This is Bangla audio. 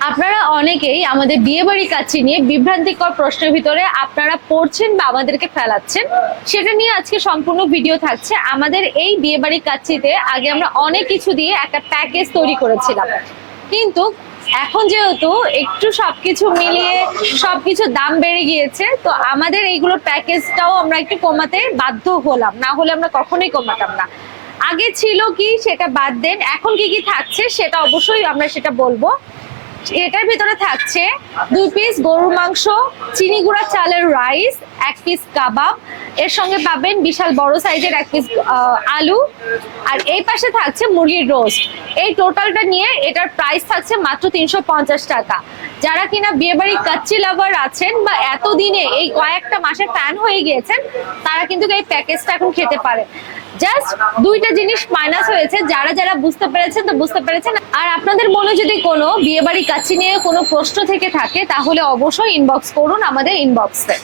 আপনারা অনেকেই আমাদের বিয়েবাড়ি কাচ্চি নিয়ে বিভ্রান্তিকর প্রশ্নের ভিতরে আপনারা পড়ছেন বা আমাদেরকে ফেলাচ্ছেন, সেটা নিয়ে আজকে সম্পূর্ণ ভিডিও থাকছে। আমাদের এই বিয়েবাড়ি কাচ্চিতে আগে আমরা অনেক কিছু দিয়ে একটা প্যাকেজ তৈরি করেছিলাম, কিন্তু এখন যেহেতু একটু সবকিছু মিলিয়ে সবকিছুর দাম বেড়ে গিয়েছে, তো আমাদের এইগুলোর প্যাকেজটাও আমরা একটু কমাতে বাধ্য হলাম, না হলে আমরা কখনোই কমাতাম না। আগে ছিল কি সেটা বাদ দেন, এখন কি কি থাকছে সেটা অবশ্যই আমরা সেটা বলবো। এটার ভিতরে থাকছে 2 পিস গরুর মাংস, চিনি গুঁড়া চালের রাইস, 1 পিস কাবাব, এর সঙ্গে পাবেন বিশাল বড় সাইজের 1 পিস আলু, আর এই পাশে থাকছে মুরগির রোস্ট। এই টোটালটা নিয়ে এটার প্রাইস থাকছে মাত্র 350 টাকা। যারা কিনা বিয়েবাড়ির কাচ্চি লাভার আছেন বা এতদিনে এই কয়েকটা মাসে ফ্যান হয়ে গিয়েছেন, তারা কিন্তু এই প্যাকেজটা এখন খেতে পারে। জাস্ট দুইটা জিনিস মাইনাস হয়েছে, যারা যারা বুঝতে পেরেছেন তো বুঝতে পেরেছেন। আর আপনাদের মনে যদি কোনো বিয়েবাড়ি কাচ্চি নিয়ে কোনো প্রশ্ন থেকে থাকে, তাহলে অবশ্যই ইনবক্স করুন আমাদের ইনবক্সে।